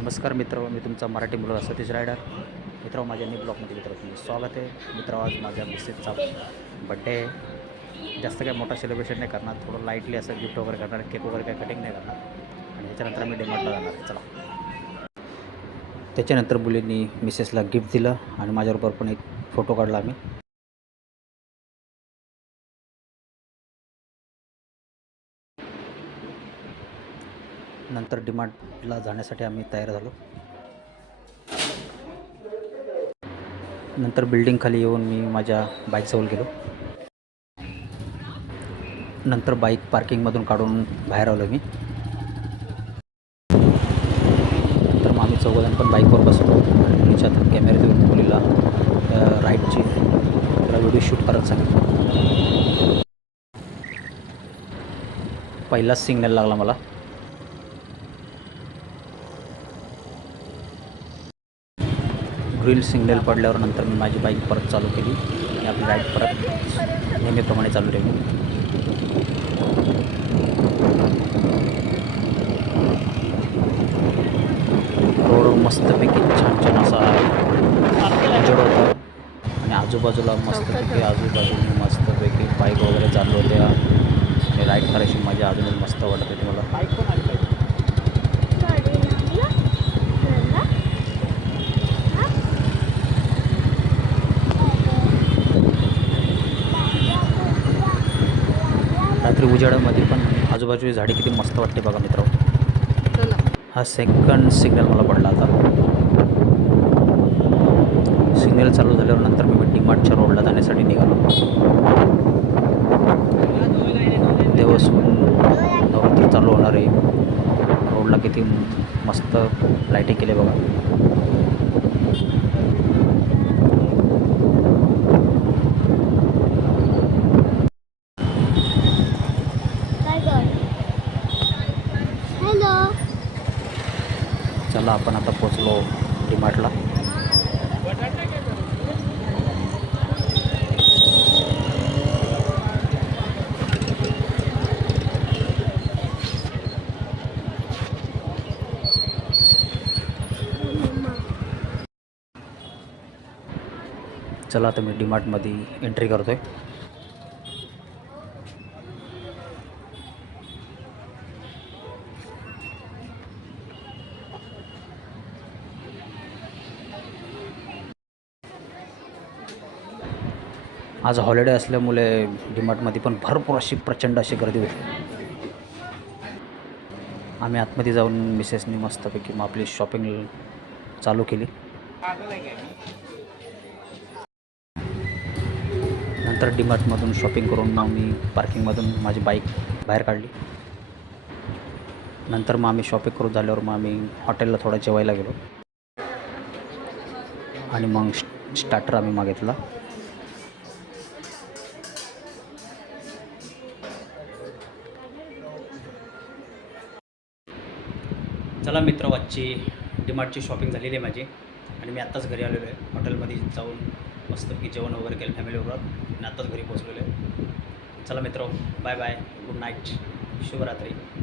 नमस्कार मित्र मी तुमचा मराठी मुलगा सतीश रायडर. मित्र माझ्या न्यू ब्लॉकमध्ये मित्र तुमचं स्वागत आहे. मित्र आज माझ्या मिसेसचा बड्डे आहे. जास्त काय मोठा सेलिब्रेशन नाही करणार थोडं लाईटली असं गिफ्ट वगैरे करणार केक वगैरे काय कटिंग नाही करणार. आणि त्याच्यानंतर मी डिमांडला जाणार चला. त्याच्यानंतर मुलींनी मिसेसला गिफ्ट दिलं आणि माझ्याबरोबर पण एक फोटो काढला आम्ही. नंतर डिमांडला जाण्यासाठी आम्ही तयार झालो. नंतर बिल्डिंगखाली येऊन मी माझ्या बाईकजवळ गेलो. नंतर बाईक पार्किंगमधून काढून बाहेर आलो मी. नंतर मग आम्ही चौघजण पण बाईकवर बसलो. आणि मुलीच्या कॅमेरे देऊन मुलीला अ, राईडची त्याला व्हिडिओ शूट करत सांगितलं. पहिलाच सिग्नल लागला मला. ग्रीन सिग्नल पडल्यावर नंतर मी माझी बाईक परत चालू केली आणि आपली राईड परत नेहमीप्रमाणे चालू राहिली. रोड मस्तपैकी छान छान असा आहे. होता. आणि आजूबाजूला मस्तपैकी आजूबाजूला मस्तपैकी बाईक वगैरे चालू होत्या. आणि राईड करायची माझी अजूनच मस्त वाटत होती मला रात्री उजेडामध्ये पण आजूबाजूची झाडे किती मस्त वाटते बघा मित्र हा सेकंड सिग्नल मला पडला आता. सिग्नल चालू झाल्यावर नंतर मी डीमार्टच्या रोडला जाण्यासाठी निघालो. देवसून नवरात्र चालू होणार आहे. रोडला किती मस्त लाईटिंग केली बघा. चला आपण आता पोचलो डीमार्टला. चला आता मी डीमार्टमध्ये एंट्री करतो आहे आज हॉलिडे असल्यामुळे डिमार्टमध्ये पण भरपूर अशी प्रचंड अशी गर्दी होती. आम्ही आतमध्ये जाऊन मिसेसनी मस्तपैकी मग आपली शॉपिंग चालू केली. नंतर डिमार्टमधून शॉपिंग करून मग मी पार्किंगमधून माझी बाईक बाहेर काढली. नंतर मग आम्ही शॉपिंग करून झाल्यावर मग आम्ही हॉटेलला थोडं जेवायला गेलो. आणि मग स्टार्टर आम्ही मागितला. चला मित्र आजची डिमार्टची शॉपिंग झालेली आहे माझी. आणि मी आत्ताच घरी आलेलो आहे. हॉटेलमध्ये जाऊन मस्तपैकी जेवण वगैरे केलं फॅमिलीबरोबर. आणि आत्ताच घरी पोचलेलो आहे. चला मित्र बाय बाय. Good night. शुभरात्री.